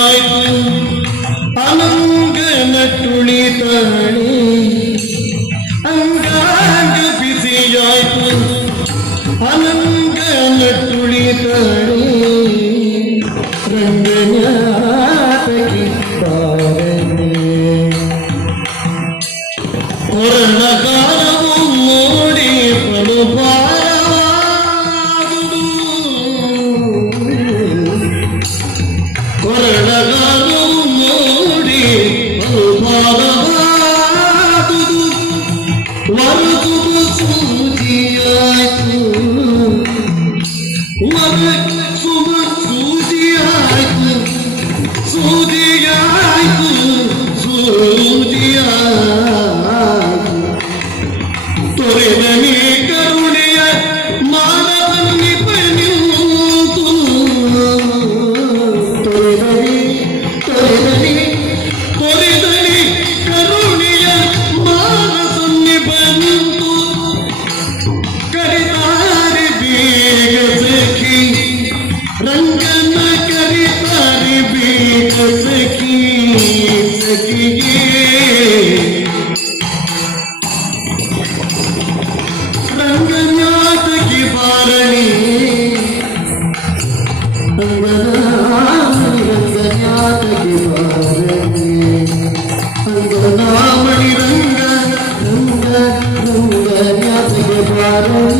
ಆಯ್ತು ಅನಂಗನ ತುಳಿತಾಳೆ ಅಂಗಾಂಗ ಬಿಸಿಯಾಯ್ತು ಅನಂಗನ ತುಳಿತಾಳೆ ರಂಗನಾಥಗಿ ಬಾರನೆ ಕೊರಳಗಾರವು ನೋಡಿ ಬಲುಬಾರವಾದುದು ಕೊರಳಗಾರವು ನೋಡಿ ಬಲುಬಾರವಾದುದು ವರದುದು ಸೂಜಿಯಾಯ್ತು ವರಸುವ ಸೂಜಿಯಾಯ್ತು ಸೂಜಿಯಾಯ್ತು ಸೂಜಿಯಾಯ್ತು ತೊರೆದನಿ ಕರುಣೆಯ ಮಾನವನ್ನಿ ಪನಿತು ತೊರೆದನಿ ಕರುಣೆಯ ಮಾನವನ್ನಿ ಪನಿತು ಕರಿತಾರೆ ಬೇಗ ಸಖಿ ರಂಗನ ಕರಿತಾರೆ ಬೇಗ ಸಖಿ ಸಖಿಗೆ ರಂಗನಾಥಗಿ ಬಾರಣಿ ರಂಗನಾಥಗಿ ಬಾರಣಿ ರಂಗನಾಮಣಿ ರಂಗನಾಥಗಿ ಬಾರಣಿ